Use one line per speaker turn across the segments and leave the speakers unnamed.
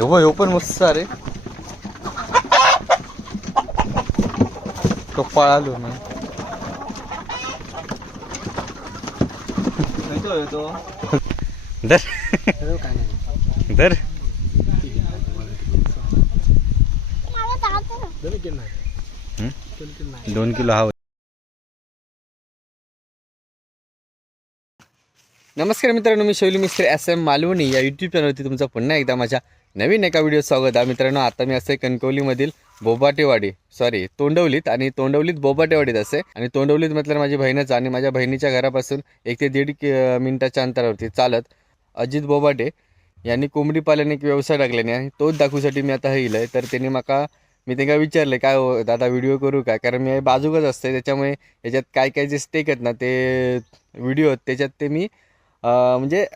हो ह्यो पण मस्त अरे तो पळालो मी. धर. धर. दोन किलो हवं नमस्कार मित्रांनो मी शैली मिस्त्री एस एम मालवणी. या यूट्यूब चॅनलवरती तुमचं पुन्हा एकदा माझ्या नवीन एका व्हिडिओ स्वागत आहे. मित्रांनो आता मी असे कणकवलीमधील बोबाटेवाडी सॉरी तोंडवलीत आणि तोंडवलीत बोबाटेवाडीत असे. आणि तोंडवलीत म्हटलं माझी बहिणच आणि माझ्या बहिणीच्या घरापासून एक ते दीड मिनिटाच्या अंतरावरती चालत अजित बोबाटे यांनी कोंबडी पालन एक व्यवसाय टाकल्याने आणि तोच दाखवूसाठी मी आता हे आहे. तर त्यांनी मला मी त्यांना विचारले काय हो दादा व्हिडिओ करू का? कारण मी बाजूकच असते त्याच्यामुळे याच्यात काय काय जे स्टेक आहेत ना ते व्हिडिओ आहेत त्याच्यात ते मी म्हणजे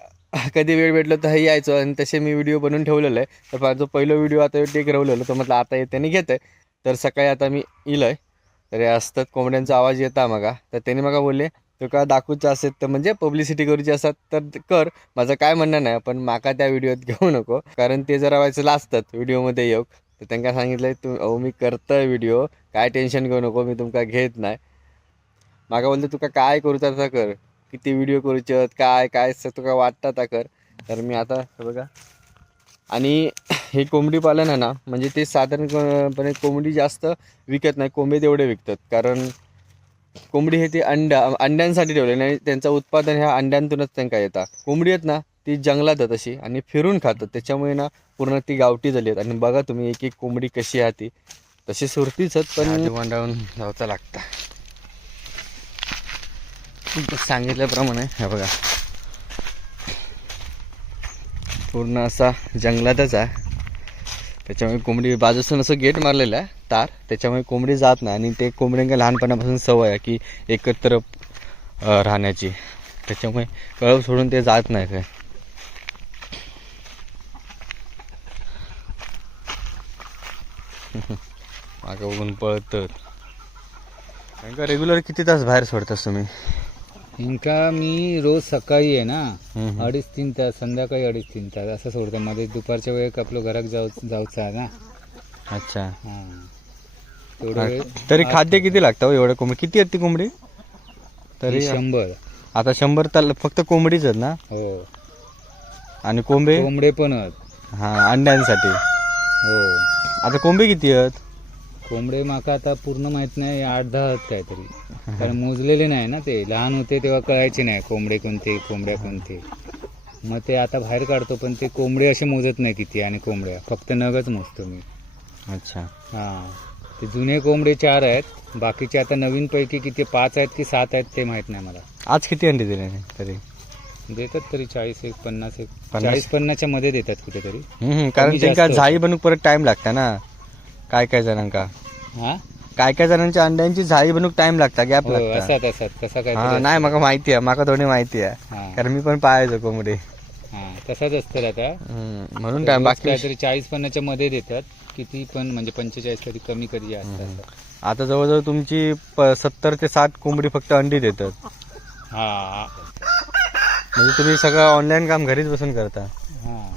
कधी वेळ भेटलो तर हे यायचो आणि तसे मी व्हिडिओ बनवून ठेवलेलं आहे. तर माझा पहिला व्हिडिओ आता टेक राहिलेलो तर म्हटलं आता येते त्यांनी घेत. आहे तर सकाळी आता मी इलं आहे तर हे असतात कोंबड्यांचा आवाज येता मगा. तर त्यांनी मगा बोलले तो का दाखवूचं असेल तर म्हणजे पब्लिसिटी करूची असतात तर कर. माझं काय म्हणणं नाही पण माका त्या व्हिडिओत घेऊ नको. कारण ते जरा व्हायचं लाजतात व्हिडिओमध्ये येऊ तर त्यांना सांगितलं तू अहो मी करतोय व्हिडिओ काय टेन्शन घेऊ नको मी तुमका घेत नाही. माका बोलतो तुका काय करू तर कर. किती व्हिडिओ करूचे काय काय तुका वाटतं ता कर. तर मी आता हे बघा. आणि हे कोंबडी पालन आहे ना म्हणजे ते साधारणपणे कोंबडी जास्त विकत नाही कोंबडी तेवढे विकतात. कारण कोंबडी हे ते अंड्या अंड्यांसाठी ठेवले नाही त्यांचं उत्पादन ह्या अंड्यांतूनच त्यांना येतात कोंबडी आहेत ना ती जंगलात आहेत अशी आणि फिरून खातात. त्याच्यामुळे ना पूर्ण ती गावठी झाली आहेत. आणि बघा तुम्ही एक एक कोंबडी कशी आहे ती. तशी सुरतीच आहेत पण मांडावून जावचं लागतं. सांगितल्याप्रमाणे हे बघा. पूर्ण असा जंगलातच आहे. त्याच्यामुळे कोंबडी बाजूसून असं गेट मारलेलं आहे तार. त्याच्यामुळे कोंबडी जात नाही आणि ते कोंबड्यांना लहानपणापासून सवय आहे की एकत्र राहण्याची. त्याच्यामुळे कळव सोडून ते जात नाही काय मागं बघून पळतात. का रेग्युलर किती तास बाहेर सोडतास तुम्ही?
इंका मी रोज सकाळी आहे ना. अडीच तीन तास संध्याकाळी अडीच तीन तास असं सोडतो मध्ये दुपारच्या वेळेक आपलं घरात जाऊ जाऊचं आहे ना
अच्छा
हा तेवढं वेळ
तरी खाद्य किती लागतं हो एवढं कोंबडी किती आहेत ती कोंबडी तरी
शंभर
आता शंभर तर फक्त कोंबडीच आहेत ना
हो
आणि कोंबे
कोंबडे पण आहेत
हा अंड्यांसाठी
हो
आता कोंबे किती आहेत
कोंबडे माका आता पूर्ण माहीत नाही आठ दहा आहेत काहीतरी. कारण मोजलेले नाही ना ते. लहान होते तेव्हा कळायचे नाही कोंबडे कोणते कोंबड्या कोणते. मग ते आता बाहेर काढतो पण ते कोंबडे असे मोजत नाही किती आणि कोंबड्या. फक्त नगच मोजतो मी.
अच्छा.
हा. ते जुने कोंबडे चार आहेत. बाकीचे आता नवीन पैकी किती पाच आहेत की सात आहेत ते माहीत नाही मला.
आज किती अंडे दिले नाही तरी?
देतात तरी चाळीस एक पन्नास एक.
पन्नास?
चाळीस पन्नासच्या मध्ये देतात कुठेतरी.
कारण
कमी जास्त.
झाई बनूक परत टाइम लागता ना. काय काय जणांका?
हा?
काय काय जणांच्या अंड्यांची झाई बनूक टाइम लागता गॅप लागता.
असाच कसा काय
हा नाही माका माहिती आहे माका थोडी माहिती आहे. कारण मी पण पाहायचो कोंबडी.
हा तसाच असतं आता.
हम्म, म्हणून टाइम बाकी
काहीतरी चाळीस पन्नासच्या मध्ये देतात किती पण म्हणजे पंचेचाळीस कधी कमी कधी.
आता जवळजवळ तुमची सत्तर ते साठ कोंबडी फक्त अंडी देतात.
हा.
म्हणजे तुम्ही सगळं ऑनलाईन काम घरीच बसून करता.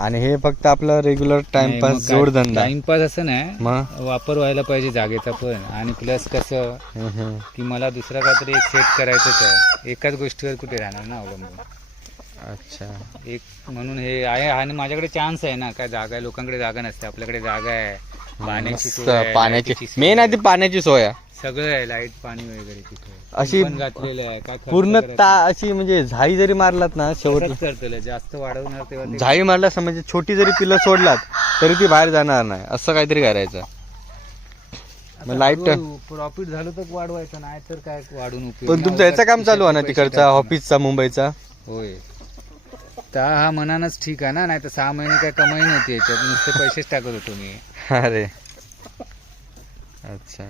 आणि हे फक्त आपलं रेग्युलर टाइमपास जोडधंदा.
टाइमपास असं नाही वापर व्हायला पाहिजे जागेचा पण. आणि प्लस कसं. की मला दुसरा काहीतरी एक सेट करायचंच आहे एकाच गोष्टीवर कुठे राहणार ना अवलंबून?
अच्छा.
एक म्हणून हे आहे आणि माझ्याकडे चान्स आहे ना. काय जागा आहे लोकांकडे जागा नसते. आपल्याकडे जागा आहे. पाण्याची
पाण्याची. मेन आहे ती पाण्याची सोय आहे.
सगळं आहे लाइट पाणी वगैरे तिथे.
अशी
पण घातलेलं आहे काय खर्च
पूर्ण
करायचा?
ता अशी म्हणजे झाई जरी मारलात ना शेवट
तसंच करतलं जास्त वाढवणार तेव्हा ते
झाई मारला म्हणजे छोटी जरी पिल्लं सोडलात तरी ती बाहेर जाणार नाही. असं काहीतरी करायचं. मग लाइट
प्रॉफिट झालं तर वाढवायचं नाही तर काय वाढून उपयोग
पण तुमचं याचं काम चालू आहे ना तिकडचा ऑफिसचा मुंबईचा?
होय. तर हा मनानच ठीक आहे ना नाही तर सहा महिने काय कमाई नव्हती याच्यात नुसते पैसेच टाकत होतो मी.
अरे. अच्छा.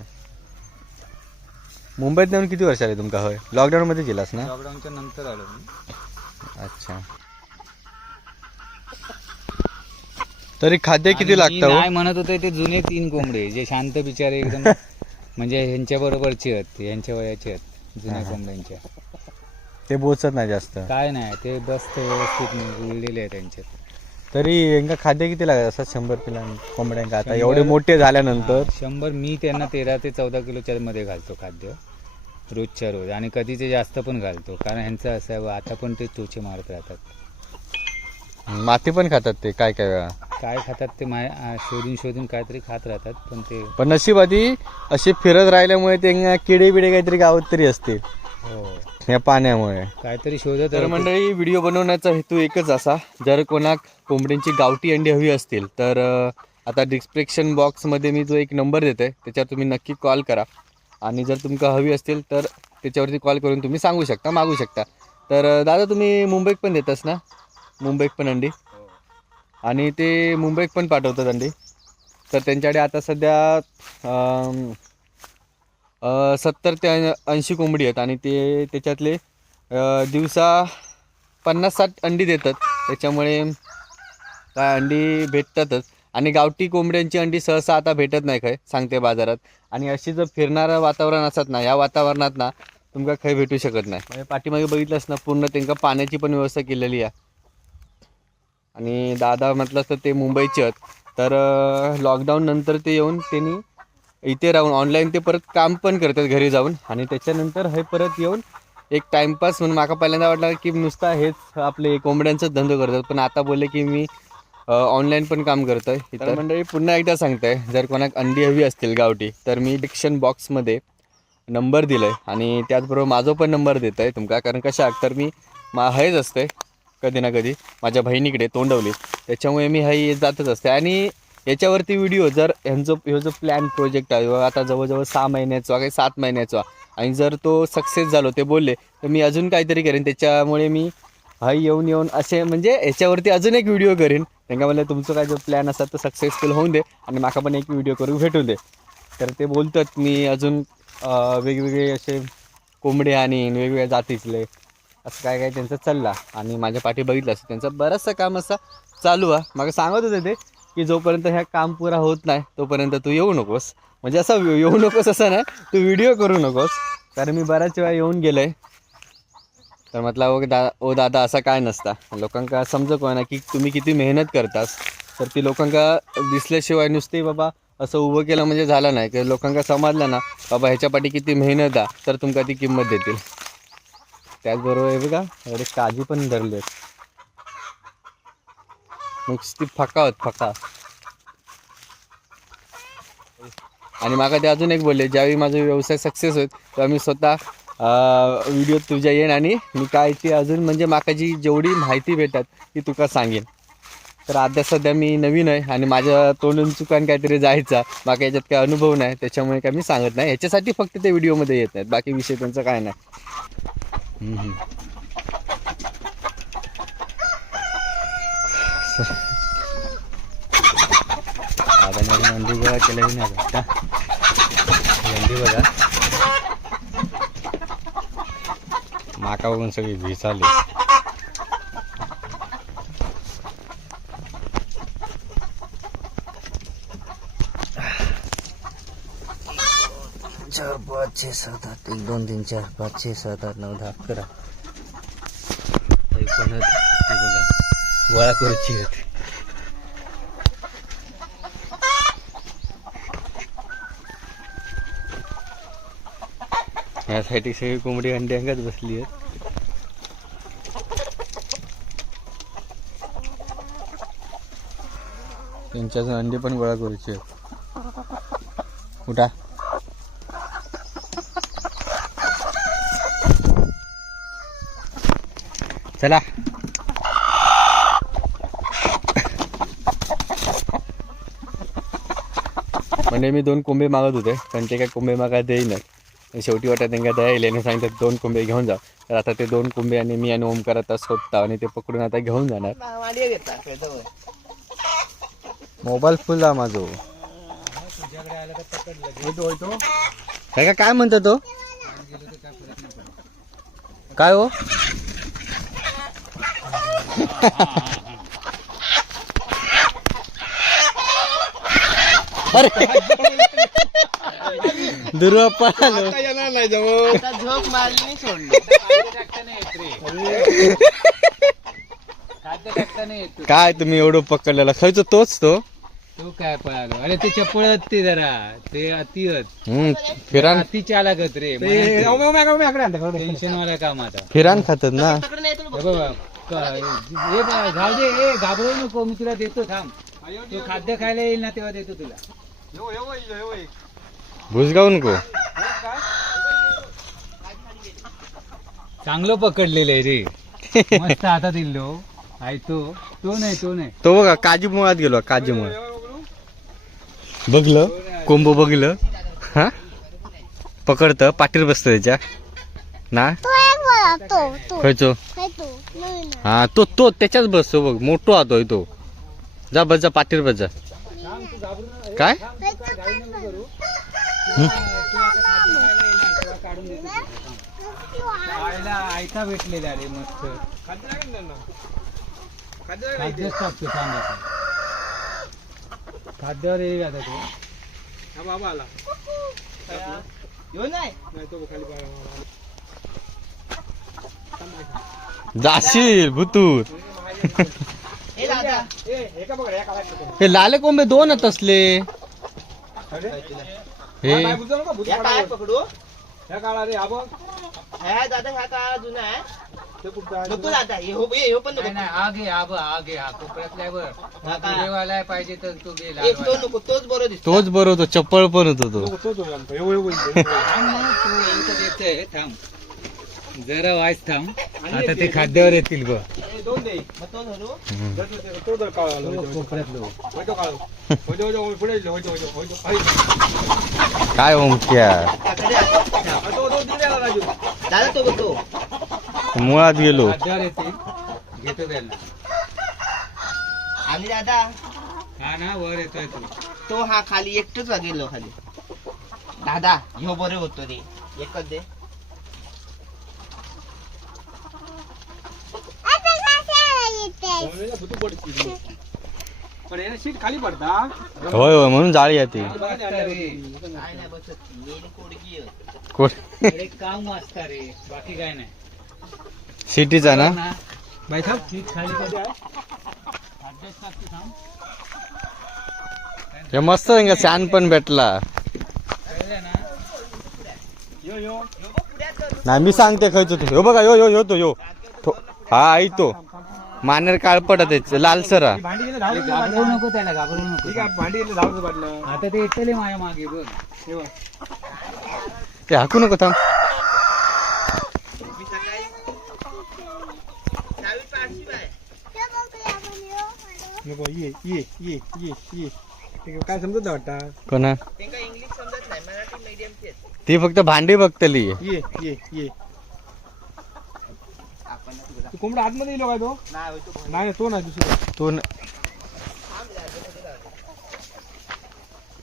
मुंबईत येऊन किती वर्ष आले तुमका? होय. लॉकडाऊन मध्ये गेलास ना?
लॉकडाऊनच्या नंतर आलो मी.
अच्छा. तरी खाद्य किती
आणि मी
लागतं हो?
नाही म्हणत होते ते जुने तीन कोंबडे जे शांत बिचारे एकदम म्हणजे ह्यांच्या बरोबरचे आहेत ह्यांच्या वयाचे आहेत जुन्या कोंबड्यांच्या.
ते बोचत नाही जास्त.
काय नाही ते बसत व्यवस्थित गुळलेले आहे त्यांच्यात.
तरी यांका खाद्य किती लागत असतात शंभर पिला कोंबड्यांका आता एवढे मोठे झाल्यानंतर.
शंभर. मी त्यांना तेरा ते चौदा किलोच्या मध्ये घालतो खाद्य. रोजच्या रोज. आणि कधी ते जास्त पण घालतो. कारण ह्यांचं असं आहे, आता पण ते चोचे मारत राहतात.
माती पण खातात ते काय काय वेळा?
काय खातात ते माय आ, शोधून शोधून काहीतरी खात राहतात पण ते
पण नशिबाती असे फिरत राहिल्यामुळे ते किडे बिडे काहीतरी गावात तरी असतील.
हो.
या पाण्यामुळे.
काहीतरी शोधत
तर. मंडळी व्हिडिओ बनवण्याचा हेतू एकच असा. जर कोणाक कोंबडींची गावठी अंडी हवी असतील तर आता डिस्क्रिप्शन बॉक्समध्ये मी जो एक नंबर देतोय त्याच्यावर तुम्ही नक्की कॉल करा. आणि जर तुमका हवी असतील तर त्याच्यावरती कॉल करून तुम्ही सांगू शकता मागू शकता. तर दादा तुम्ही मुंबईत पण देतास ना? मुंबईत पण अंडी? आणि ते मुंबईत पण पाठवतात अंडी? तर त्यांच्याकडे आता सध्या सत्तर ते ऐंशी कोंबडी आहेत आणि ते त्याच्यातले दिवसा पन्नास साठ अंडी देतात. त्याच्यामुळे काय अंडी भेटतातच. आणि गावठी कोंबड्यांची अंडी सहसा आता भेटत नाही काय सांगते बाजारात. आणि अशी जर फिरणारं वातावरण असत ना या वातावरणात ना तुमका खय भेटू शकत नाही. म्हणजे पाठीमागे बघितलंस ना पूर्ण त्यांना पाण्याची पण व्यवस्था केलेली आहे. आणि दादा म्हटलं तर ते मुंबईचे आहेत. तर लॉकडाऊन नंतर ते येऊन त्यांनी इथे राहून ऑनलाईन ते परत काम पण करतात घरी जाऊन. आणि त्याच्यानंतर हे परत येऊन एक टाइमपास म्हणून माका पहिल्यांदा वाटलं की नुसता हेच आपले कोंबड्यांचाच धंदो करतात. पण आता बोलले की मी ऑनलाईन पण काम करतोय. तर मंडळी पुन्हा एकदा सांगतोय जर कोणाक अंडी हवी असतील गावठी तर मी डिक्शन बॉक्समध्ये नंबर दिलाय. आणि त्याचबरोबर माझा पण नंबर देत आहे तुमका कारण कशा तर मी मा हेच असते कधी ना कधी. माझ्या बहिणीकडे तोंडवली. त्याच्यामुळे मी हाही जातच असते आणि याच्यावरती व्हिडिओ जर ह्यांचं ह्यो जो प्लॅन प्रोजेक्ट आहे आता जवळजवळ सहा महिन्याचा काही सात महिन्याचा आणि जर तो सक्सेस झालो ते बोलले तर मी अजून काहीतरी करेन. त्याच्यामुळे मी हाय येऊन येऊन असे म्हणजे याच्यावरती अजून एक व्हिडिओ करीन. त्यांना म्हणलं तुमचं काय जो प्लॅन असतात तो सक्सेसफुल होऊन दे आणि माका पण एक व्हिडिओ करून भेटून दे. तर ते बोलतात मी अजून वेगवेगळे असे कोंबडे आणि वेगवेगळ्या जातीतले असं काय काय त्यांचं चालला आणि माझ्या पाठी बघितलं असं. त्यांचं बरंचसं काम असं चालू आहे. मग सांगत होते ते. की जोपर्यंत ह्या काम पुरा होत नाही तोपर्यंत तू येऊ नकोस. म्हणजे असं येऊ नकोस असं नाही तू व्हिडिओ करू नकोस. कारण मी बऱ्याच वेळा येऊन गेलोय. तर म्हटलं ओ दा ओ दादा असा काय नसता. लोकांका समजत ना की तुम्ही किती मेहनत करतास. तर ती लोकांका दिसल्याशिवाय नुसते बाबा असं उभं केलं म्हणजे झालं नाही. की लोकांका समजलं ना बाबा ह्याच्या पाठी किती मेहनत आहे तर तुमका ती किंमत देतील. त्याचबरोबर हे बघा एवढे काजू पण धरले आहेत नुसती फका होत फका. आणि माका ते अजून एक बोलले ज्यावेळी माझा व्यवसाय सक्सेस होईल तेव्हा मी स्वतः व्हिडिओ तुझ्या येईन आणि मी काय ती अजून म्हणजे माका जी जेवढी माहिती भेटत ती तुका सांगेन. तर आता सध्या मी नवीन आहे आणि माझ्या तोंडून चुकान काहीतरी जायचा. माका याच्यात काही अनुभव नाही त्याच्यामुळे काय मी सांगत नाही. याच्यासाठी फक्त ते व्हिडिओमध्ये येत नाहीत बाकी विषय त्यांचा काय नाही. हम्म, हम्म. दादाने अजून अंडी गोळा केलाही नाही का नंदी बघा माका बघून सगळी भिसाली चार पाच छे सात आठ एक दोन तीन चार पाच छे सात आठ नऊ दहा अकरा ऐकूनच ते बघा गोळा करूची होती यासाठी सगळी कोंबडी अंडी बसली आहेत. त्यांच्यातून अंडी पण गोळा करूचे उठा. चला. म्हणजे मी दोन कोंबे मागत होते पण ते काय कोंबे मागा देईनात शेवटी वाटत त्यांना द्यायला आणि सांगितलं दोन कोंबे घेऊन जा. तर आता ते दोन कोंबे आणि मी आणि ओमकार आता शोधता आणि ते पकडून आता घेऊन जाणार. मोबाईल फुल जा माझो. काय का काय म्हणतो तो? काय हो. अरे. दुर्वा पळालो
आता झोप मारली सोडली.
खाद्य टाकताना येतो
काय तुम्ही एवढं पकडलेला? खायचो तोच तो.
तो काय पळालो? अरे ते चप्पळ ते जरा. ते अति
हम्म फिरान.
अति चालकत रे. टेन्शन वाला काम आता.
फिरान खातात ना.
हे बघा, क- हे बघा, जाऊ दे ए घाबरू नको मी तुला देतो थांब. तो खाद्य खायला येईल ना तेव्हा देतो तुला.
भुसगाव नको
चांगलं पकडलेलं आहे रे. मस्त हातात दिलो आहे तो. तो नाही तो नाही.
तो बघा काजी मुळात गेलो काजी मुळात बघलं? कोंब बघलं हा? पकडत पाठीवर बसत त्याच्या. ना? खायचो हा तो तो त्याच्याच बसतो बघ. मोठो आतोय तो. जा बस जा पाठीवर बस जा. काय?
आयता भेटलेला रे मस्त खाद्यच टाकतो सांग खाद्यावर येईल आता तो
येऊ नाही
जाशील भुतूर.
ए दादा
हे लाले कोंबे दोनच असले हे
या काय पकडू ह्या दादा ह्या काळा जुना आहे नको दादा हे हो हे हो पण
नाही
नको
नाही हा घे हा बघ हा हा
हा का?
पाहिजे तर तो घे
एक
लालवाला.
तो नको तोच बरोबर दिसतो
तोच बरोबर तो चप्पल पण होतो तो
थांब ना, तू इथं देतोय, थांब जरा वाईस थांब. आता ते खाद्यावर येतील कोपऱ्यातलं
काय ओमक्या मुळात गेलो.
खाद्यावर येतील घेतो त्यांना
आणि दादा
हा ना वर येतोय तू.
तो हा खाली एकटोच गेलो खाली. दादा ह्यो बरे होतो रे. एकच दे.
होय होय म्हणून जाळी येते
आहे.
कोण?
काम रे बाकी काय नाही
सिटीचा ना?
आहे
हे मस्त आहे का छान पण भेटला. नाही मी सांगते खायचो तू हो बघा यो यो यो तो यो. हा आई तो. मानेर काळपट त्याचे लालसरा
घाबरवू नको त्याला घाबरवू नको. आता ते येतले माझ्या मागे बघ.
ते हाकू नको थांब.
मी सकाळी दहावी पाचशे बाय
काय समजत वाटता?
कोणा?
त्यांना इंग्लिश समजत नाही मराठी मीडियमचे
ती फक्त भांडी बघतली.
ये ये ये. तू कोंबडा आतमध्ये येलो काय तो?
नाही होय, तो
नाही तो दुसरा.
तो न-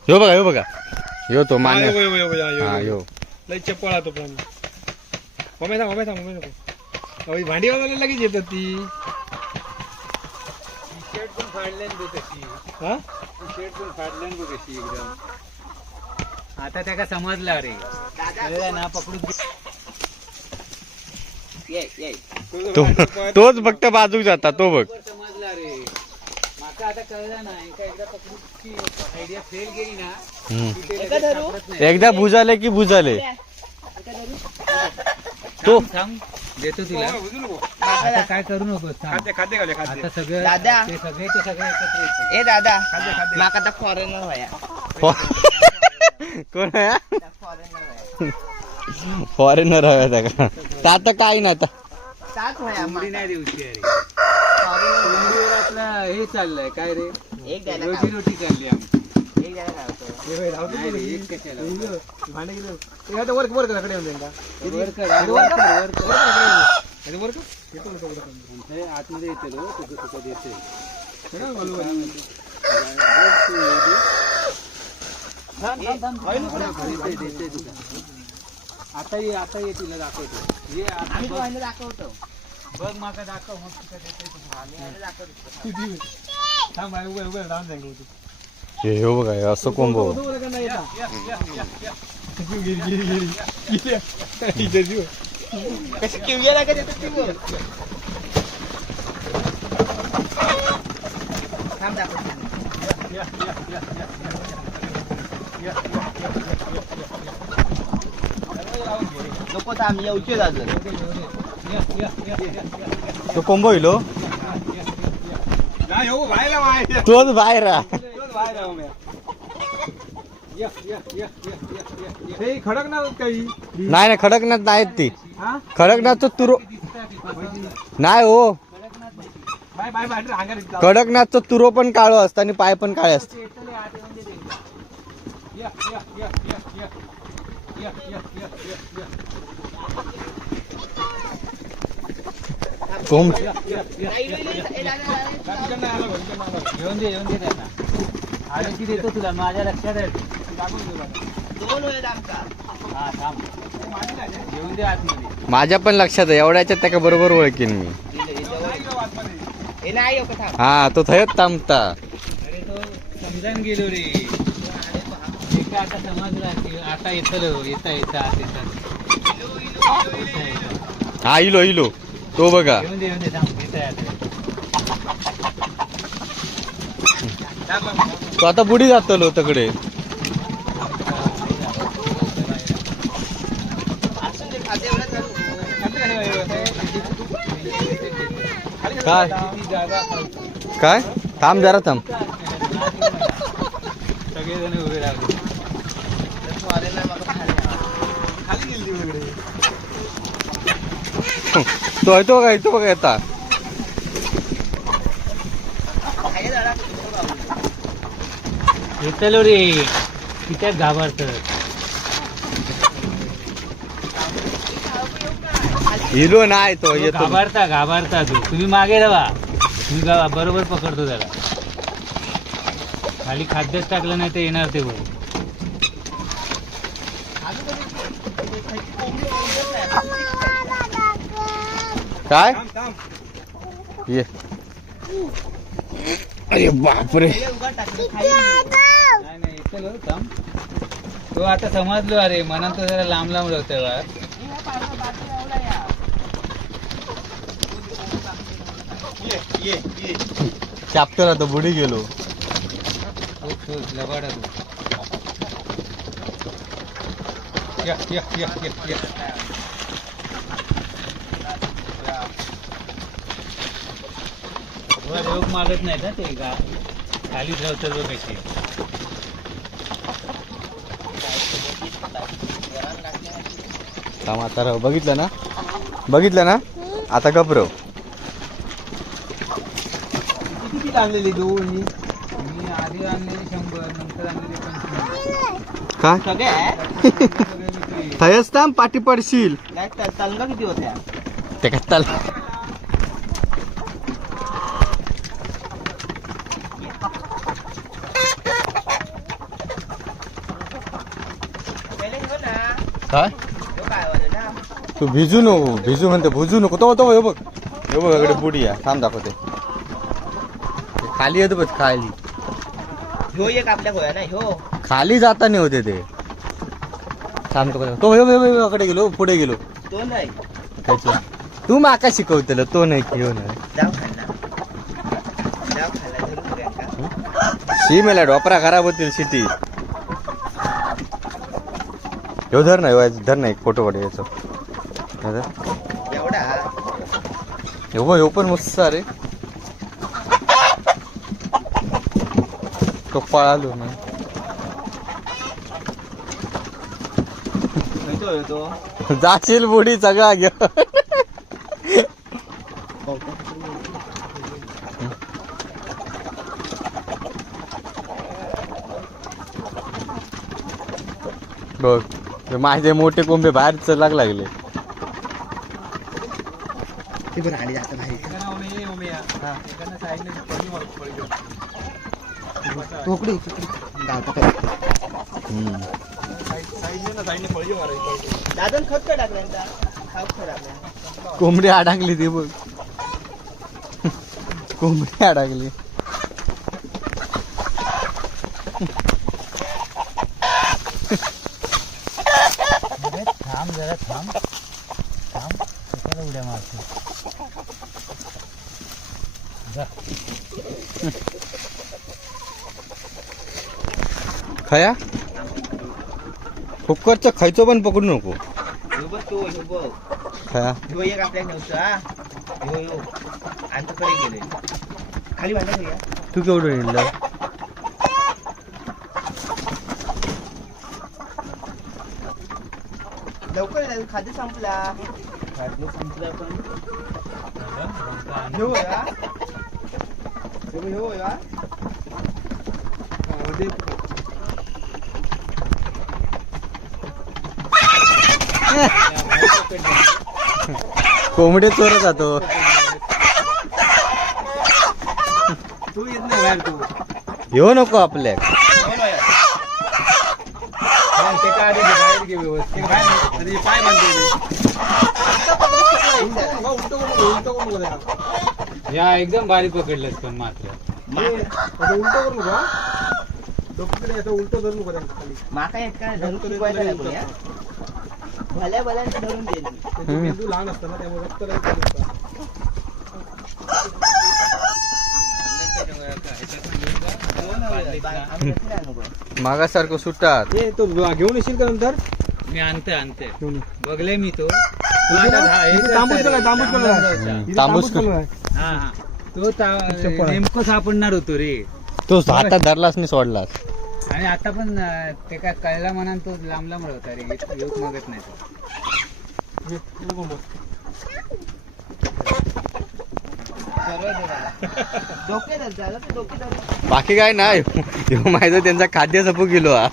ह्यो बघा ह्यो बघा. तो
हा, यो, यो, यो, यो, यो,
हा
यो. लय चप्पळ हा तो प्राणी मम्मी थांब मम्मी थांब मम्मी नको अहो, ही भांडी वाजायला लगेच येतात ती.
शर्ट पण फाडल्यान बघ कशी
हा?
शर्ट पण फाडल्यान बघ कशी एकदम. आता त्याका समजला रे. ना पकडून
ये ये.
तो तोच फक्त बाजूक जाता तो बघ
बरोबर समजला रे माका आता कळलं नाही का एकदा पकडूची आयडिया फेल गेली ना
हम्म.
की ते
एका
लगेच
धरू?
सापडत नाही.
एकदा बुजाले की बुजाले तो
देतो तुला आता काय करू नको
खाद्य घाले
आता सगळं
दादा.
ते सगळे ते सगळे एकत्र येतील.
ए दादा
खाद्य खाद्य
माका आता फॉरेनर व्हाया
कोण आहे
फॉरेनर व्हाया
फॉरेनर हव्या त्या का तर आता काय ना आता
हे चाललंय काय रे
एक द्यायला
रोजी रोटी चालली आमची
एक द्यायला काय होतं
हे बाई, राहू दे
नाही रे,
रे.
एक कशाला
भांडे गेलं हे आता वर वर कडे येऊन जाईल का
वर कर, वर कर, वर कर.
हे वर का येतो ना कपडा
हे आतमध्ये येते रो तुझं तुझं देते
सगळं घालू
काय
घालू.
म्हणते? बघ तू हे दे. देते, देते तुला. आता ये आता ये तुला दाखवतो ये आता
आम्ही
बघ.
दाखवतो
बघ माका दाखव मग.
आम्ही दाखवतो?
थांब बाई, उभं उभं राहून जाईल तू.
हे बघा हे असं कोंबो
उभं उभं का नाही येता? गिरी, गिरी, गिरी. गिरी. इथे जीव.
कशी किवया लागत येतात ती बघ थांब
हो
तोच बाहेर राहा
बाहेर आहे. उम्या. ये, ये, ये, ये, ये, ये. हे खडक ना काही?
नाही नाही खडकनाथ नाहीत ती.
हा?
खडकनाथचं तुरो नाही हो. कडकनाथचं तुरो पण काळो असतं आणि पाय पण काळे असतात
ये, ये, ये, ये, ये. ये, ये, ये, ये,
कोंब
तिकडनं
दे घेऊन दे त्यांना आले की देतो तुला माझ्या लक्षात आहे
दोन
हा थांब येऊन दे आतमध्ये
माझ्या पण लक्षात आहे एवढ्याच्यात त्याका बरोबर ओळखीन मी
हा
तो थयत थांबता
अरे तो समजायला गेलो रे आता समजला की आता येतलो येता येता आत येता.
हा इलो इलो. तो बघा.
येऊन दे येऊन दे थांब येता येता
तो आता बुडी जातलो तकडे. काय? काय? थांब जरा थांब.
सगळेजण उभे राहले
तू आले ना मला खाली
तो येतो बघा येतो बघा येता
येतलो रे. कित्याक घाबरत.
इलो नाही तो येतो.
घाबरता घाबरता तू. तुम्ही मागे राहा मी गा बरोबर पकडतो त्याला. खाली खाद्यच टाकलं नाही तर येणार ते वर
काय? ये. अरे बापरे.
नाही नाही थांब. तो आता समजलो अरे मनात तो जरा लांब लांब राहतोय बा
चॅप्टर आता बुडी गेलो.
खूप खूप लबाडा तू.
ये, ये, ये, ये, ये.
वर योग मागत नाही ना ते गा खालीच राहतात बघ कशी
थांब आता राव बघितलं ना? बघितलं ना? आता गपरव
किती लागलेली दोन मी आधी आणलेली शंभर नंतर आणलेली पंचवीस.
काय?
सगळे?
थयच थांब पाठी पडशील.
काय तलगा किती होत्या?
ते काय चाल काय
तो
तू भिजू नको भिजू म्हणते भिजू नको तो तो हे बघ हे बघ इकडे बुडी आहे थांब दाखवते ते खाली येतो बघ खाली
ह्यो एक आपल्या गोया ना ह्यो
खाली जाताना होते ते थांब तो तो हे बघ, हे गेलो पुढे गेलो
दोन नाही
त्याच्या तू माका शिकवतेल तो नाही घेऊ नाही
जाऊ खाल्ला जाऊ खाल्ला धरून बघूया का
शी मेला डोपरा खराब होतील सिटी ह्यो धर नाही ह्यो धर नाही फोटो काढ याचं.
एवढा?
ह्यो बघ, ह्यो पण मस्त रे तो पळालो ना
येतो
जाशील बुडी सगळा घे बघ. ते माझे मोठे कोंबे बाहेर चलाक लागले.
ते बरं आली
उमे, ये, उमे या. इकडनं साईडने पळी मार, पळी घेऊ.
टोकडी गावता काय
हम्म.
साईड- साईडने ना, साईडने पळी मारायची, पळी घेऊ.
दादन खत काय टाकलं यांचा खाऊ खराब
कोंबडी अडकली ती बघ कोंबडी अडकली
थांब जरा थांब थांब कशाला उड्या मारतो
खया कुकरचं खायचं पण पकडू नको
ह्यो बघ तो ह्यो बघ
खया
ह्यो एक आपल्याला नव्हतं हा ह्यो ह्यो आणि तो कडे गेले खाली भांडा घेऊया
तू केवढं नेलं
लवकर ये, खाद्य संपला खाद्य संपला पण ह्यो होय हा? ह्यो ह्यो होय हा?
हा, म्हणजे
कोंबडे चोरत जातो.
तू येत नाही बाहेर तू.
येऊ नको आपल्या.
ते आधी बाहेर घे व्यवस्थित. बाहेर आधी पाय बांधतो
या एकदम बारीक पकडलंच पण मात्र.
असं उलटं करू नका डोक्याकडे असं उलटं धरू नका
माका एक काय भल्या भल्यांचं धरून देईल
त्यांचे मेंदू लहान असतं ना त्यामुळे रक्त नाही चालू असतं.
मागासारखं सुटतात
हे तो घेऊन येशील का नंतर
मी आणते आणते
घेऊन ये.
बघले मी तो?
इथे तांबूस कलर आहे, तांबूस कलर आहे. इथे
तांबूस
तांबूस कलर आहे.
हा हा तो
चप्पल
ता-
आहे.
नेमकं सापडणार होतो रे
तो हातात धरलास नाही सोडलास
आणि आता पण ते काय कळला म्हणा तो लांब लांब होता रे येऊक मागत नाही. तो.
बाकी काय नाही. ह्यो माहिती त्यांचा खाद्य सपू गेलो हा.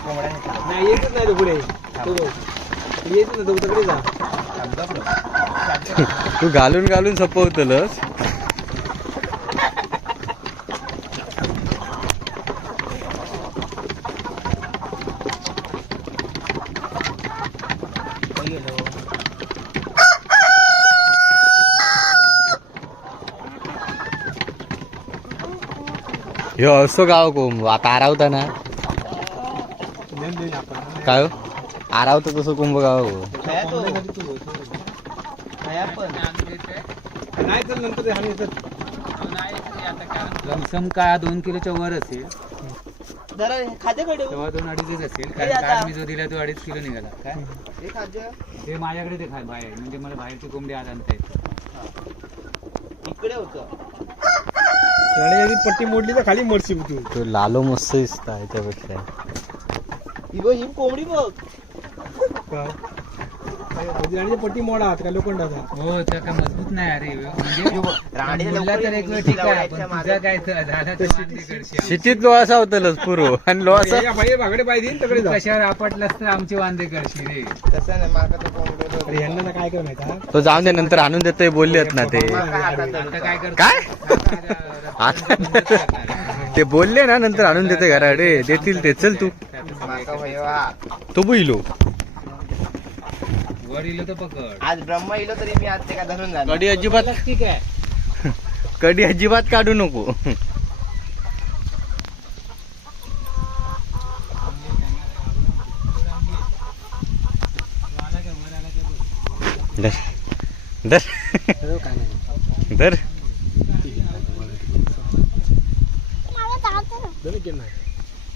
नाही येतच नाही तो पुढे. तो बघ. येतच नाही. तू
घालून घालून सपवतलस. ह्यो असो गाव कोंब आता आरावता ना. काय हो? आरावतं तसं कुंभ गाव हो.
नाही तर नंतर
लमसम का दोन किलोच्या वर असेल
जरा खाद्यकडे
तेव्हा दोन अडीचच असेल
हे
कारण
आता-
काल मी जो दिला तो अडीच किलो निघाला. काय?
हे खाद्य
माझ्याकडे ते खाय बाहेर. म्हणजे मला बाहेरची कोंबडी आज आणता येते.
इकडे होतं.
आणि याची पट्टी मोडली तर खाली मरशी तू.
तो लालो मस्त दिसत आहे त्यापेक्षा.
ही बघ ही कोंबडी बघ.
काय राणीची पट्टी मोडा आहात का लोखंडाचा.
हो तर काय मजबूत नाही अरे. म्हणजे
लवकर
तर एक वेळ
येते,
ठीक आहे
लावायच्या
पण
मागे.
तुझा काय तर झाला तर वांदे करशील.
सिटीत लोळासा होतलच पुरो आणि लोळासा
बागडे पाय देईन तकडे जा.
कशावर आपटलास तर आमचे वांदे करशील रे.
तसं नाही माका तो कोंबडी बघ.
अरे यांना ना काय कर माहिती आहे
तो जाऊन दे नंतर आणून देतोय बोललेत ना ते.
आता काय करतो
काय?
आता
आता ते बोलले ना नंतर आणून देते घराडे देतील ते. चल तू. तो
पकड.
आज ब्रह्मा इलो तरी मी आज ते का धरून जाणार.
कडी अजिबात
ठीक आहे.
कडी अजिबात काढू नको. धर. धर. धर.
दोन किलो नाही.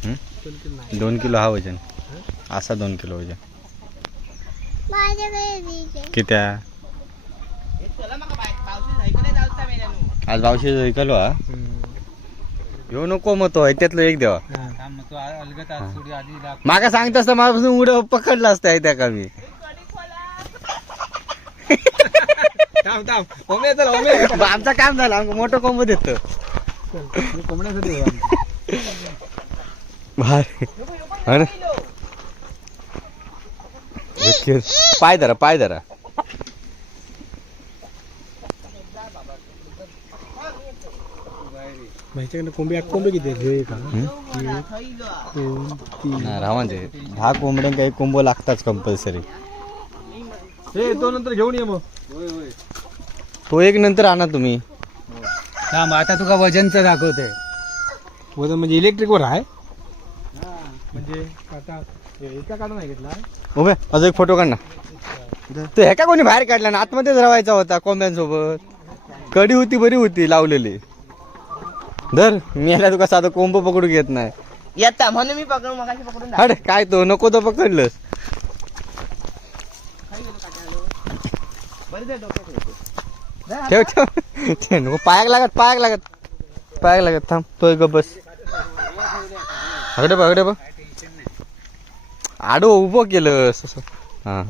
हं?
दोन किलो नाही.
दोन किलो हा वजन. असा दोन किलो वजन. कित्या?
पावशी
आज बावशे ऐकलो हा? येऊ नको मग तो त्यातलं एक देवा.
मग
माका सांगत असता माझ्यापासून उड पकडला असता त्या का मी
थांब थांब. ओमे चल ओमे.
आमचं काम झालं आमचं मोठं कोंब देत.
कोंबड्यासाठी.
भारी. पाय धरा पाय धरा.
कोंबडी कोंबडी किती
रावांचे दहा कोंबड्यांका एक कोंबो लागताच कंपल्सरी
हे तो नंतर घेऊन ये मग.
तो एक नंतर आणा तुम्ही.
आता तुका वजनचं दाखवते
वजन म्हणजे इलेक्ट्रिक वर आहे. म्हणजे हे एका नाही घेतला.
उभे अजून एक फोटो काढ ना. तो हे का कोणी बाहेर काढला ना? आतमध्येच राहायचा होता कोंब्यांसोबत कडी होती बरी होती लावलेली. धर मी याला तुका साधं कोंब पकडू घेत नाही.
येता म्हणून मी पकडून मगाशी पकडून
हड काय तो? नको तो पकडलंस. ठेव ठेव. ठेव नको पायाक लागत पायाक लागत. पायाक लागत थांब. तो ग बस. अगडे बघ अगडे बघ. आडो उभं केलं असं असं. हा.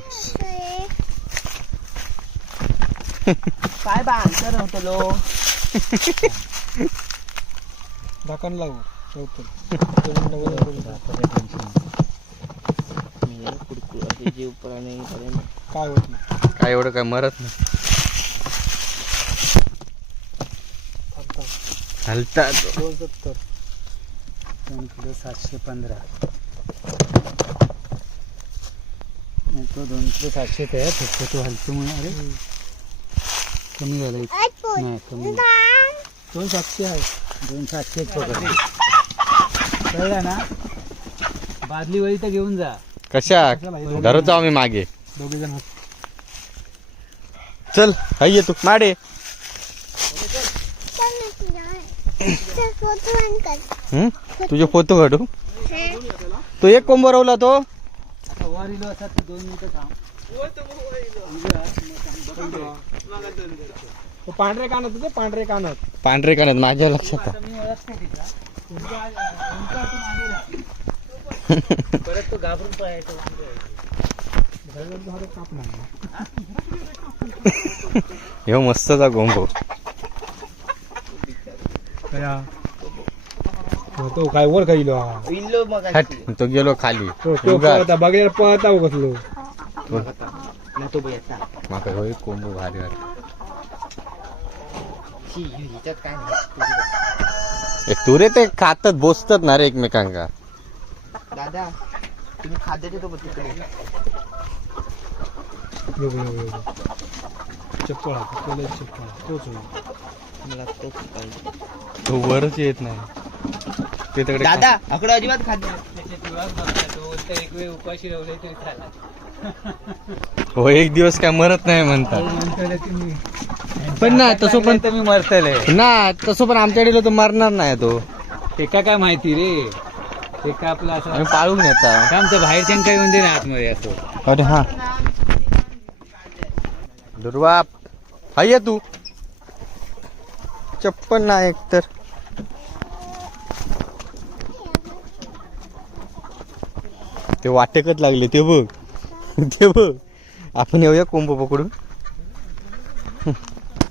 काय बा अंतर होतं लो?
ढाकण लावू
जीव प्राणी
काय होत नाही.
काय एवढं काय मरत नाही. हलता. तो.
दोन किलो सातशे पंधरा. नाही, तो दोन किलो सातशे ते आहे फक्त तो हलतो म्हणून अरे कमी झालं. नाही कमी
दोन सातशे आहे.
दोन सातशेच पकडले कळलं ना? बादली वळी तर घेऊन जा.
कशा? धरतो आम्ही मागे.
दोघे जण
चल हाय ये तू. माडे? तुझे फोटो काढू. तो एक कोंब रवला तो.
पांढरे कानत होते पांढरे कानत.
पांढरे कानात माझ्या लक्षात.
परत तो घाबरून
मस्तचा कोंब.
तो काय वर खाईलो हा.
इल्लो मग
हट तो गेलो खाली.
तो तो
उगाच.
पळता पळता हो कसलो
ना तो बघा
माका ह्यो एक कोंब भारी वाटला.
ह्याच्यात काय नाही.
ए, तुरे ते खातात बोसतात ना रे एकमेकांका.
दादा तुम्ही खाद्याचे तो तिकडे.
यो, यो, यो, यो. चप्पल. तोच होय.
मला तोच पाहिजे.
तो वरच येत नाही. ते तिकडे
दादा अकडे अजिबात खाद्य
त्याचे तुळाच बघता तो बोलतो एक वेळ उपाशी राहिले तरी चालेल
हो एक दिवस काय मरत नाही म्हणतात.
म्हणतो
पण ना तसं पण
तर मी मरतले.
ना तसं पण आमच्याकडे तो मरणार नाही तो.
ते का काय माहिती रे? ते का आपलं असं
आम्ही पाळून येता
आमचं बाहेरच्या काही येऊन दे ना आतमध्ये असो?
अरे हा. दुर्वा हाय ये तू. चप्पल नाही एकतर. ते वाटेकच लागले ते बघ. ते बघ. आपण येऊया कोंब पकडून.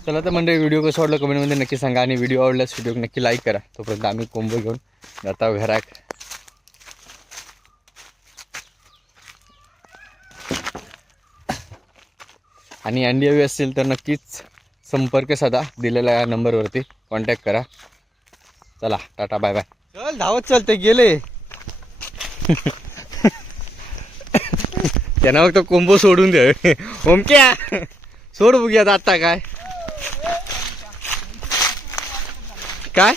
चला तर म्हणजे व्हिडिओ कसं वाटलं कमेंटमध्ये नक्की सांगा आणि व्हिडिओ आवडल्यास व्हिडिओ नक्की लाईक करा. तोपर्यंत आम्ही कोंब घेऊन जाता घरात. आणि अंडी हवी असेल तर नक्कीच संपर्क साधा दिलेल्या नंबरवरती कॉन्टॅक्ट करा. चला टाटा बाय बाय चल धावत चल ते गेले. त्यांना फक्त कोंबो सोडून दे. ओमक्या सोड बघूयात आता काय? काय?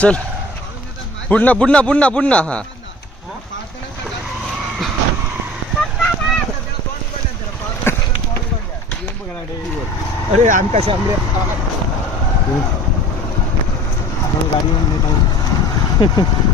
चल. बुडना बुडना बुडना बुडना हा.
अरे आम्ही कसं आमले आपण गाडी